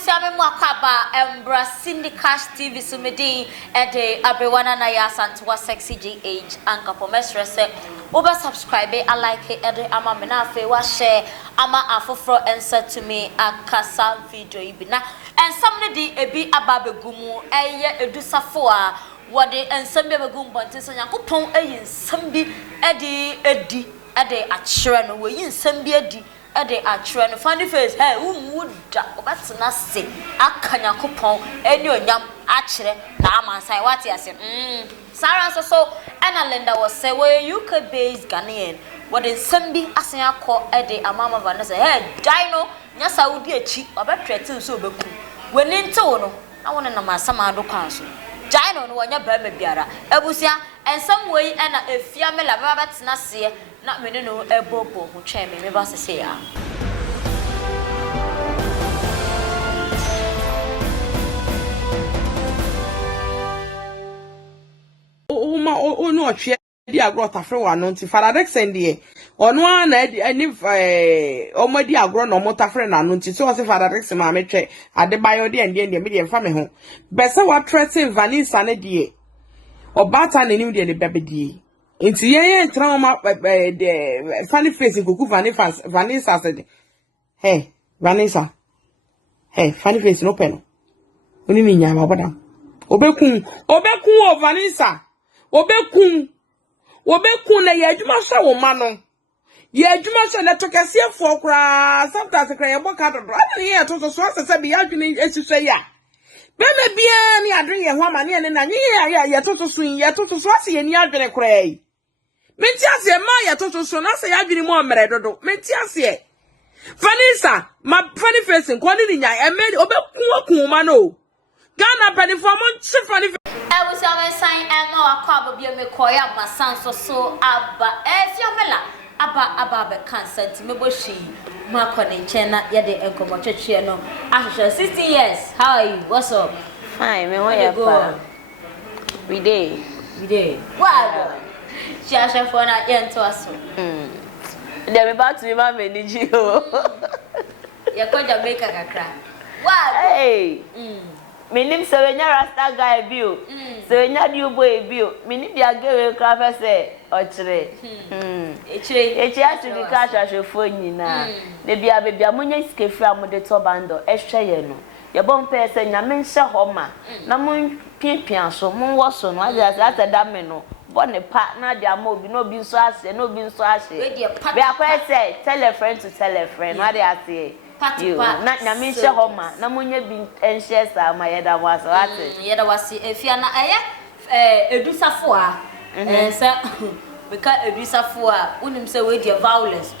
Ebusiame mu akaba Embra Cindy Cash TV sumedi ede abrewana na ya Santua Sexy GH anka pomesre se oba subscribe a like ede ama me na afi wa share ama afofro ensa to me akasa video ibina ensam ne di ebi ababegumu eye edusafo a wode ensam bi abegum bonte so yakopon eyi ensam bi edi akyere no we yi ensam bi edi ade atwere no funny face hey umuda obatena se akanya kopon eni onyam akyere na amansan wate ase Sarah so ana Linda was say we UK based Ghanaian what in sambi asen akọ ade amama Vanessa hey dino nya Saudi achi obetretin so obeku weni ntewo no na wona na masama do kwanso dino no wonya ba ma biara ebusia ensam wei ana efia me la ba betena se na mene no ebobo ho twen me ba sese ya uma onu otwe di agro tafre wa no nti Faradex ndie onu ana ani omadi agro no mo tafre na no nti so se Faradex ma metwe Adebayo de ndie me de mfa me ho bese wa threaten Vanessa ne die obata nanim de ne bebedie nti yen entra ma de funny face kuku Vanessa said hey Vanessa hey funny face no peno oni mi nya ma boda obekun o Vanessa obekun na ye adwuma hwe wo ma no ye adwuma hwe na tokese fo kra sometimes kra ye boka dodo ani ye to so asese bi adwene esihwe ya beme bia ni adwene ye ho ama ne na nye ye to so ase ye ni adwene kra yi menti ase ma ye to so na ase ye adwene mu omere dodo menti ase Vanessa ma funny face nko ni nya e obekun ma no Ghana penifo mo nche funny I was a sign and no aqua be me koya my son so abba efiamela abba consent me boshi ma kone chena ye de enkomo twetwe no ahwehwe 60 years how are you what's up fine me where you we dey wow she a chef for na ye nto aso dem about to ma manage o ye ko Jamaica kakra wow hey Minim sewenya rasta guy bio sewenya dio boy bio mini dia gewe kra fe se ochire echi atiri ka hwahwefo nyina de bia munye sikefi amode to bando ehwe ye no ye bom pe se nyame nhye homa na mun piapia so mun wo so no asa da me no bone pa na dia ma obi no bi nso ase no bi nso ase be akwa se tell a friend to tell a friend what they ase you na nyame nhye homa na munye bi enhye sa ma ye da was what ye da was efia na edusafo a se beka edusafo a unim se we dia violence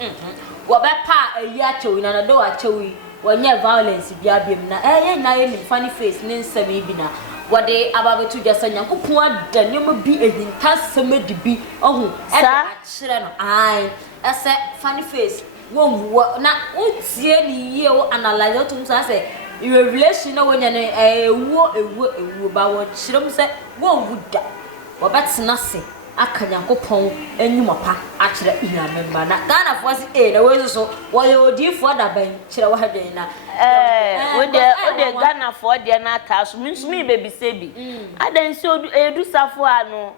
wo be pa ayi achewi na do achewi wonye violence bia biem na na ye ni funny face ni nsam bi na wode ababetu jasa nyankopon adane ma bi ehinta semedi bi ohu e akyere no ai ese funny face wo na utie ni yie wo analyze otum so ase revelation na wonya ne ewu ba wo kyerem se wo wuda wo betena se aka nyankopon enyumopa akyere inamemba na Ghana fo se na wo so wo ye odifo daban kyere wo hadwen na ode Ghana fo de na taso mi baby sebi adan si edu safo ano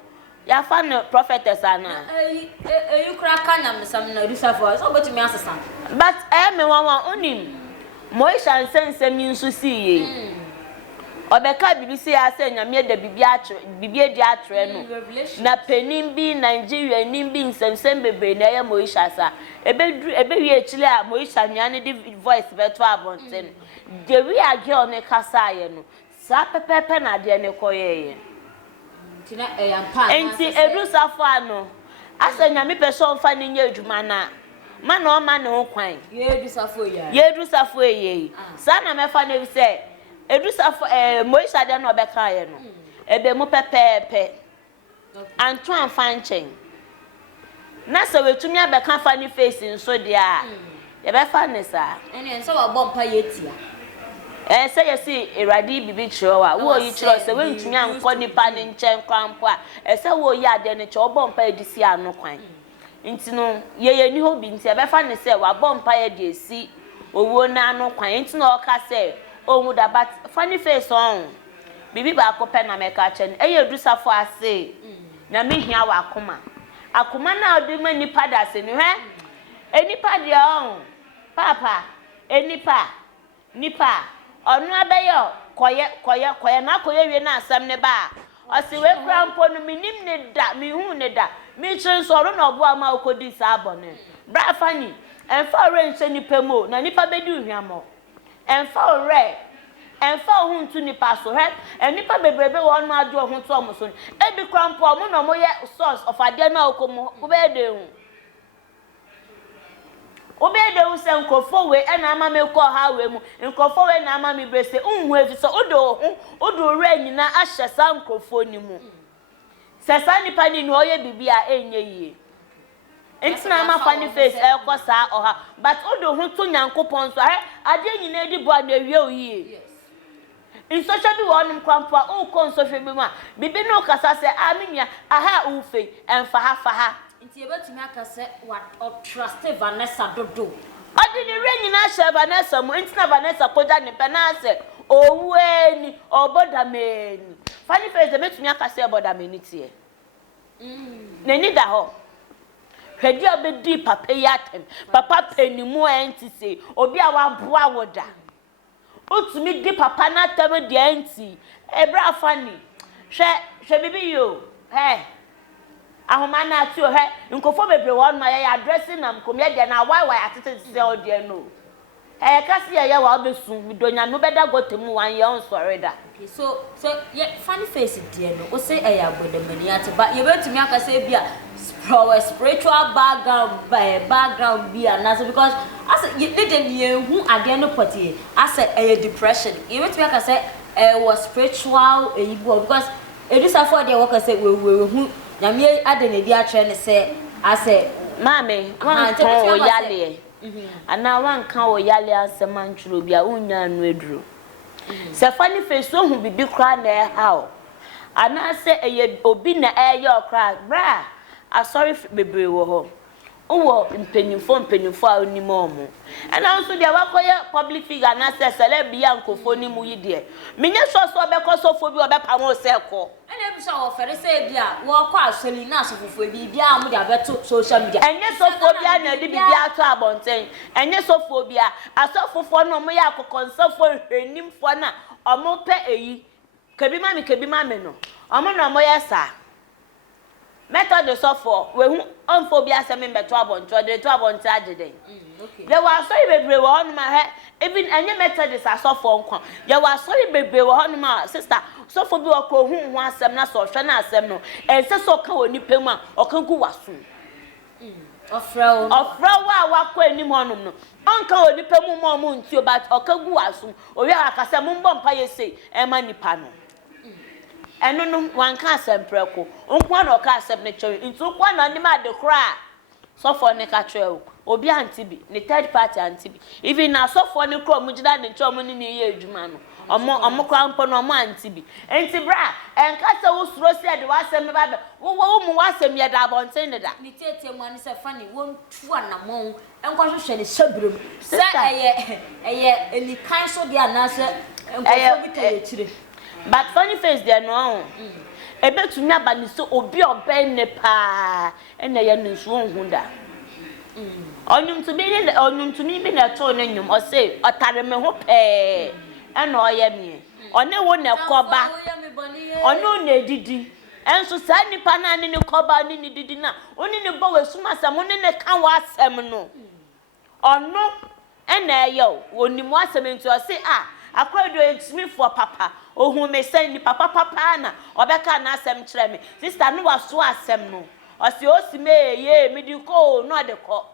ya fa no prophetess ana you kra kanya mesam na edu safo so botimi asesa but me wan onim Moisha nsense mi nso siye obeka bibisi ase nyame da bibie di atre no na penim bi Nigeria nim bi nsensem bebe na ya Moisha sa ebe wi echile a Moisha nyane di voice beto abonten de wi age one kasa ye no sa pepepe na de ne koyeye tina yampa enti edu safo ano ase nyame person fa ne nya adwuma na mana o ma ne ho kwan ye edu safo ye sa na me fa ne bi se edusafo Moisha de no obeka ye no ebe mu pepepe anto anfanchen na se wetumi abeka fa ni face nso de a ye be fa ne sa ene nso wa bompa yetia se ye si eradi bibi chiro wa wo yi chiro se we ntumi anko nipa ne nchen kwampo a se wo yi ade ne che obompa edisi ano kwan ntino ye ni hobi nti e be fa ne se wa bompa ye de esi owo na ano kwan ntino o ka se ohun da but funny face on bibi ba ko pe na me ka che e ye dusafo ase na me hia wa akoma na odi ma nipa da se ni he enipa de on papa enipa nipa onu abeyo koye na koye wie na asem ne ba o si we krampo no minim ne da mi hu ne da mi chin so ro na obo ama okodi sa abone bra fani enfa ore nse nipa mo na nipa bedi uhwamo enfa ore enfa hu ntu nipa so he enipa bebrebe won ma adu ohun to omo so ebi krampo mo no mo ye source of ade na okomo wo be de hu obede use nkofo we na ama me ko ha we mu nkofo we na ama me brese unhu efi so odo re nyina ahye sa nkofo ni mu sesa nipa ni no oye bibia enye yie entina ama funny face e ko sa oha but odo hu to nyankopon so ade nyina edi bo na wie oyie in social bi wonum kwampo o ko social bi ma bibi no kasa se amenya aha ufe enfa ha nti ebetumi akase what trust Vanessa dodo odi ni re nyina hye Vanessa mu nti na Vanessa koja ne penase owueni obodameni funny face ebetumi akase obodameni tie neni da ho hwedi obedi papa yatem papa penimu enti se obi a waboa woda otumi di papa na tem de enti ebra funny hwe bibi yo ahoma na atu nkofo bebre won ma ya addressing nam komye de na why atete se o de no kasi ya wa obesu midonya no beda gotemu wan ye on sorry da okay so funny face de no o say e ya bodemani ate ba ye betumi akasa bia spiritual background bia na so because as ye dey ye hu ade no potie as e depression ye betumi akasa was spiritual eyibo because edusa for de work say we hu na me ade na di atre ne se ase mame wan kan o yale ana wan kan o yale asema nturo bia unya anu eduro se funny face so hu bibi kra na how ana se eye obi na eye okra bra asori bebre wo ho owo mpenyimfo a onimo omo ana nso dia wakoye public figure na se celebrity ankofo ni mu yide menye so obekoso bi obepam o se ko ene bi so wo fere se bia wo kwa asoli na asofofo bi bia mu dia beto social media enye sofobia na di bibia to abonten enye sofobia asofofo no mo ya akokonsofo hwenimfo na omo pe eyi kebi mame no omo no mo yesa method the suffer we hu onphobia se me beto abonto de to abonto agede okay there was so bebre we on ma even any method is suffer nkwa there was so bebre we on ma sister suffer bi okro hu asem na so hwe na asem no ense so ka oni pem a okan gu waso ofra wa wakọ enim honum no onka oni pem mo mo ntio but okan gu waso owi akasa mo mbọ mpa yese ema nipa no eno no wanka asempreko onkwa na oka asem ne chewe nti onkwa na nima de kra sofo ne ka chewe obi antibi ne third party antibi even na sofo ne kro mugida ne chewe mo ne ye adwuma no omo kra mpo no omo antibi enti bra enka se wo suro se de wasem ba be wo mu wasem ye da abonten ne da ni tete mo ani se fani won tu anamon enko hwehwe ne shabrem se eye elikan so de anase enko bi taye chire but funny face there no ebetumi abani so obi oben ne pa ena ye nsu ohun da onyumtumi bi na to ne nyum o say otare me ho pe ena oye me one wo ne koba ono na edidi enso sa nipa na ne koba ne didi na oni ne bo wesuma sam oni ne kan wa asem no ono ena ye oni mo asem nti o say akwado entimi for papa ohun me say ni papa na obeka na asem kire me sister no waso asem no o se o si me ye me di ko no de ko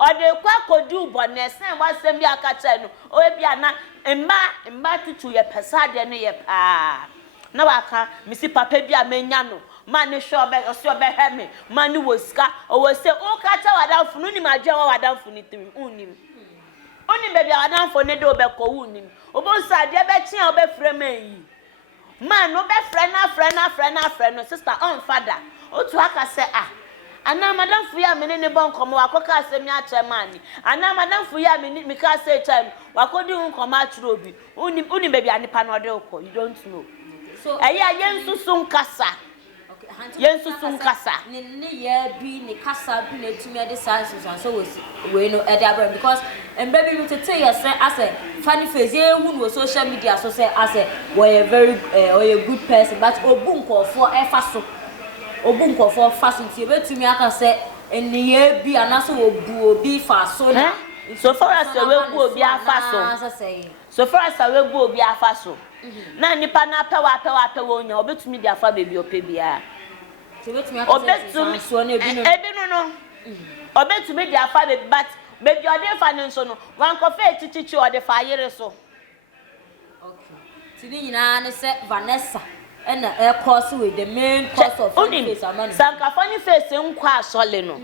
o de kwa kodu bone sen wasem bi aka kire no o bia na mba tutu ye pesa de no ye pa na waka misi papa bia menya no man ne sure be o se obe me man ni woska o wo se o ka cha wadamfu no ni madwe wa wadamfu ni timi unim oni baby wadamfu ne de obeko unim obonsa de be tia obefre man man no be frɛ na no sister on father otu aka se ana madam fu ya me ne bon komo akoka asem ya chairman ana madam fu ya me me ka say time wakodi hu komo atro obi uni baby anipa no de uko you don't know so eya yensusu nkasa yensusu nkasa ne ye bi ne kasa bi na tumi ade so we no e dey because baby me tete you say as a funny face ye hu no social media so say as a we a very or a good person but obu nkofo e fa so obu nkofo facility betumi aka say eniye bi anaso obu obi fa so na so far as we bu obi afa so far as we bu obi afa so na nipa na pewa onya obetumi di afa bebi ope bia so betumi aka say so na ebi no obetumi di afa bebi but bebi ode fa ne so no wan kofa etichichi ode fa yere so okay tini nyina ne say Vanessa and air course with the main cause of face amani sanka funny face nkwa asole no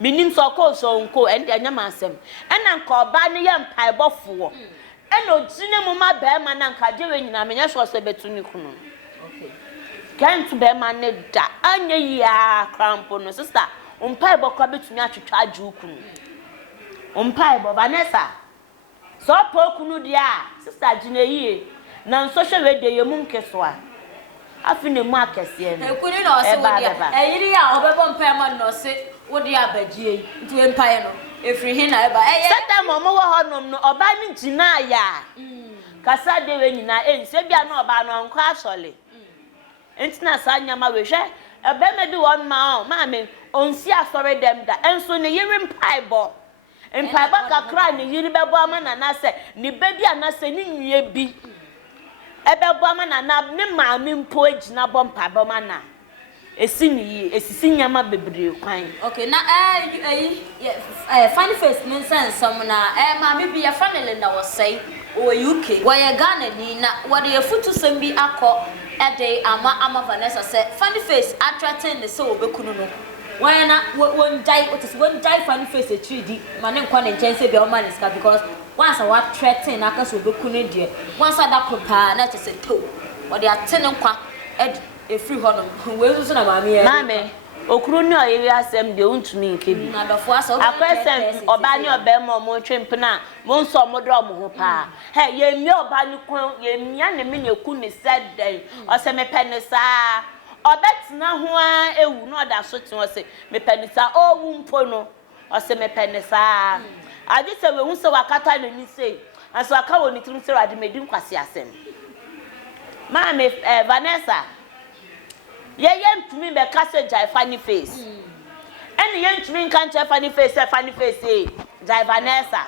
minim so ko so nko and anya masem ena nka oba ne ye mpaibofo ena ogine mu ma ba ma na nka jewe nyina menye so so betuni kunu okay can't be man ne da anya ya crampo no sister mpaibo kwa betuni atwetwa aju kunu mpaibo Vanessa so po kunu dia sister gine yie na social media yemum kesoa afine mu akese no ekuni na ose wodia eyiri a obebo mpaema no se wodia abagie ntu empae no efri hin na eba seta momo wo honom no oba ni gina ya kasa de we nyina ense bia na oba no anko asole entina sa nyama we hwe ebeme bi won ma o ma me onsi asore dem da enso ne yiri mpaebo mpaebo kakra ne yiri bebo amana na se ni bebi anase ni nwie bi ebe bo amana na ne maami mpo agina bompa bo mana esi ni esisi nyama bebre kwan okay na funny face men sense some na maami bi ya family na wo say o UK wo ye Ghana ni na wo de futu sem bi akọ ede ama Vanessa say funny face attracting the so obekunu no why na won die funny face a 3D mane nkwa ne nchen se bi o man ska because once I was threatening aka so obekunu de once that kopa na che se to wo de atene nkwa e free honom we so na mame okuru ni oyiri asem de untumi nke bi na dofo aso akwesem oba ni obema mo twempena mo nso mo do mo ho pa he ye mi oba ni kon ye mia ne me neku ni said den o se me pene saa obetna ho a ewu no da so ten o se me pene saa o wu mpo no o se me pene saa ade se we hu se wakata na ni sei aso aka wo ni trim se rade medi nkwase asem mame Vanessa ye ntumi be kase jai funny face eni ye ntumi nkan che funny face jai Vanessa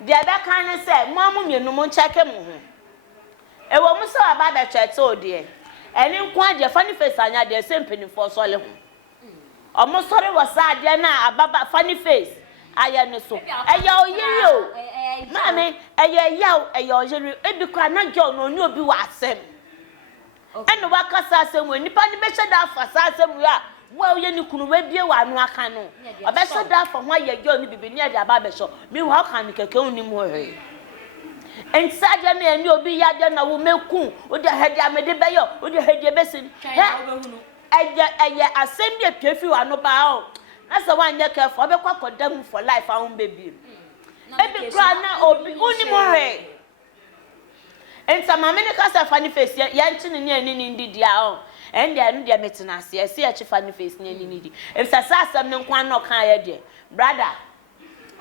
de be kan se mo amu mienu mo cheke mo ho e wo mu so aba da chete ode eni nkwa je funny face anya de se mpeni for so le ho o mo sori wo sa de na ababa funny face aya ne so eya oyiri o mame eya yaw eya oyiri ebi kwa na girl no ni obi wa asem eno wakasa asem we nipa ni be sheda afasa asem we a wa ye ni kunu we bie wa anu aka no obe sheda afa ho ye girl ni bibi ni e de aba be so mi wa aka ni keke uni mu he ensa de na eni obi ya de na wo meku o de hede amede be yo o de hede be sin eye asem de twafi wa no ba o na se wan ye ke for be kwakodam for life ahun baby ebi kra na obi uni mu he enta mama ne kasa funny face ya ntini ne ani ndi dia o ende anu dia metina se ese ya chi funny face ne ani ndi if sasa asam ne nkwan no kan ya de brother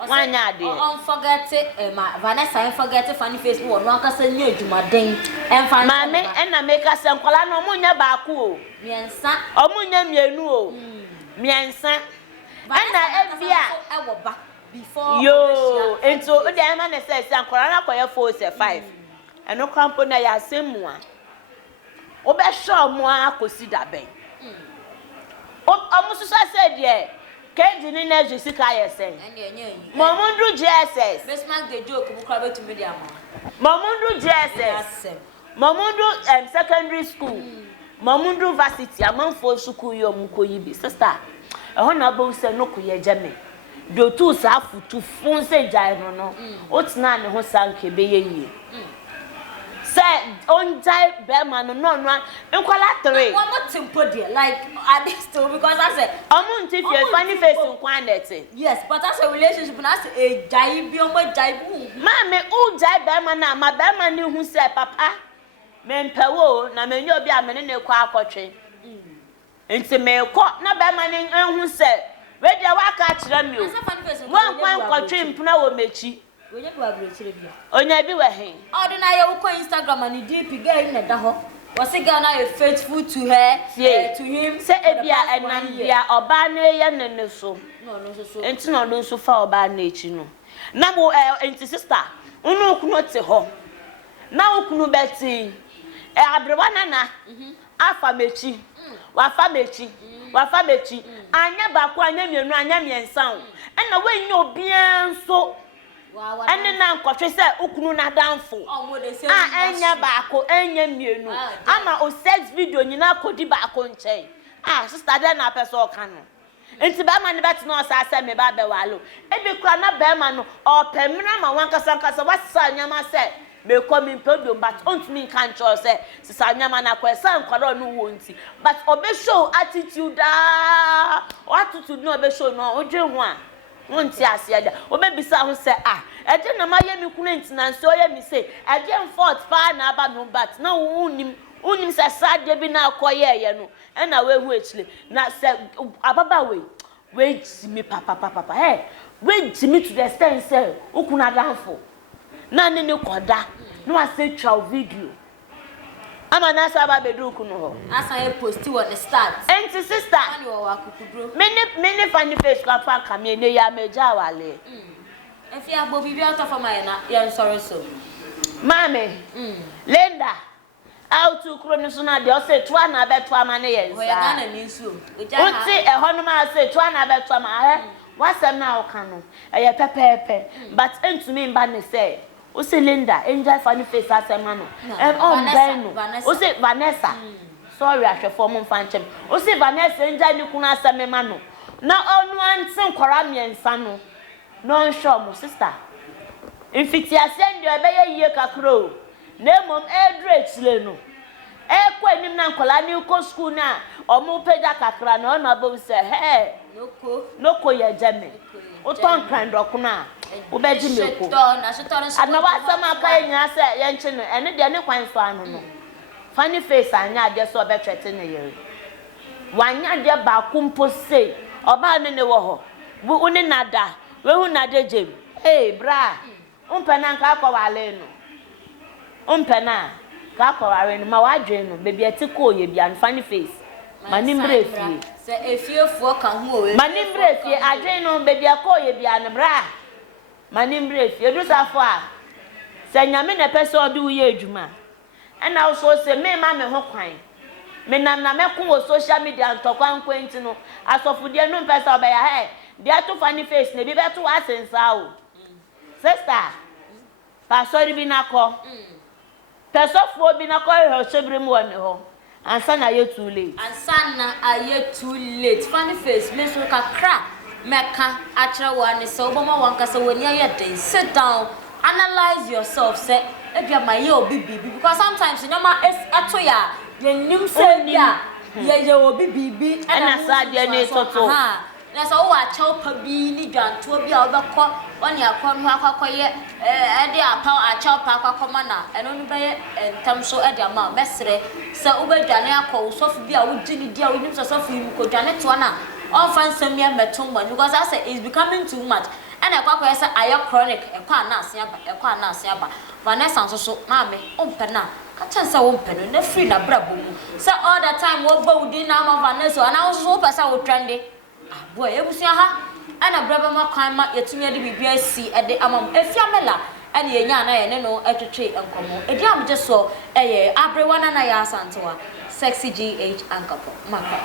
wanya de on forget Vanessa forget funny face wo no akasa nya adwumaden emfa mama ena make ase nkola no munya ba ko o miensa o munya mienu o miensa ena evia ewo ba before yo ento o de ama ne se nkola na koye 4 eno kampo na ya semu a obe sho mo akosi daben omususa se de keji ni na jisika yesen momundu JSS best mark the joke bu kwa betu media ma momundu JSS momundu secondary school momundu varsity amanfo school yo mkoyi bi sister ehon na bo se no koye jame do tu sa futu fun se jai no otina ne ho sanke be yeyi say on die Berman no nkwala 3 one more tempo there like at this too because I said omo nti fie funny face nkwanete yes but as a relationship na say e jai bi omo jai bu ma me u jai Berman na ma Berman ni hu say papa me mpewo na me nyo bi a me ne kwa akotwe nti me ko na Berman ni hu say we dia waka kire mi o wan kwan kotwe mpuna wo mechi onye bi abro kire bia onya bi we hen ordinary wo ko Instagram and DP girl na da ho was Ghana is faithful to her to him say ebia enam bia oba na ye nene so no so enti no do so fa oba na echi no na mo enti sister unu okunu te ho na okunu beti abrewa nana afa mechi wafa mechi anya ba ko anya mienu anya miensa o na wenye obia nso ene na nkotwe se okunu na danfo enya ba ko enya mienu ama o sex video nyina kodi ba ko nchen sister de na person oka no enti ba ma ne bet no sa se me ba be walo ebi kura na ba ma no o pemina ma wankasa nkasa wasa nyama se me come problem but ont me kan cho se sisa nyama na kwesa nkwara no wo nti but obe show attitude attitude no obe show no odwe ho a wonti asiada obebisa ho se eje na maye mi kunu ntina nso ye mi se eje mfort pa na aba no but na unim se sade bi na akoye ye no e na we hu echile na se ababa we jimi papa we jimi to the extent say ukuna danfo na ne koda no ase twa video ama na saba bedu kunu ho asa e posti won the start enti sister ani wo akukudro mini funny face kwa kame ne ya meja wale if you abo bibi out of my na ya sorry so mame Linda out to kuro ni so na de o say to na beto ama ne yensa o ya Ghana ni so uti ehọ no ma say to na beto ama wasam na oka no eye pepepe but entumi mba ne say o say Linda enjoy funny face asema no on ben o say Vanessa sorry ahwefo mo mfanchem o say Vanessa enjoy ni kunu asema ma no na onu antin kwara miensa no no show mo sister infiti asende ebeye yie kakro na mom edrechile no ekwa enim na nkola ni ko school na omo peja kakra na ona bo se noko ye jeme uton kan dokuna ubeji meko ana wasama ka nya se ye nchi no ene de ne kwan so anu no funny face anya de so obetwete ne ye wanya de ba kumpo sei oba ne wo ho bu uni nada we hu nada jem bra umpena nka akwale no umpena ka akware no ma wadwe no bebi etiko ye bia no funny face manimbre fie se efiefuo ka hu o manimbre fie adwe no bebi akoye bia no bra manimbre fie do safo a se nyame na pese obi wo ye adwuma ena wo so se me ma me ho kwan me nam na me ko social media ntokwan kwenti no asofudie no pese obeya they to funny face ne bi beto asensa o sister pa sorry bi nako pesofo bi nako he chebrim woni ho ansa na ye too late funny face me so kakra meka akere one so oboma wankasa woni ayede sit down analyze yourself say ebia maye obi bibi because sometimes nyama ato ya yenim say bia ye obi bibi na sade ne toto na so wa chaw pa bi ni dwanto bi a obekọ oni akọnu akọkọye ede apa a chaw pa akọkọma na eno no be entam so ede ama mesre se obedwane akọ sofu bi a wogini dia wonim so sofu yi ko dwane to na on fan some ya metom one because I say it's becoming too much and akọkọ say aye chronic ekwa na ase aba Vanessa so mame ompe na ka chanse wo mpe no na free na brabo mu say all the time wo ba wudi na ma Vanessa ana wo so pesa wo trende boy ebusia ha ana braba ma kwan ma yetumi ade bibia si ade amam efiamela ane yenya na ye ne no etwetwe enkomo edi amje so eye abrewana na ya asantewa sexy GH ankapo maka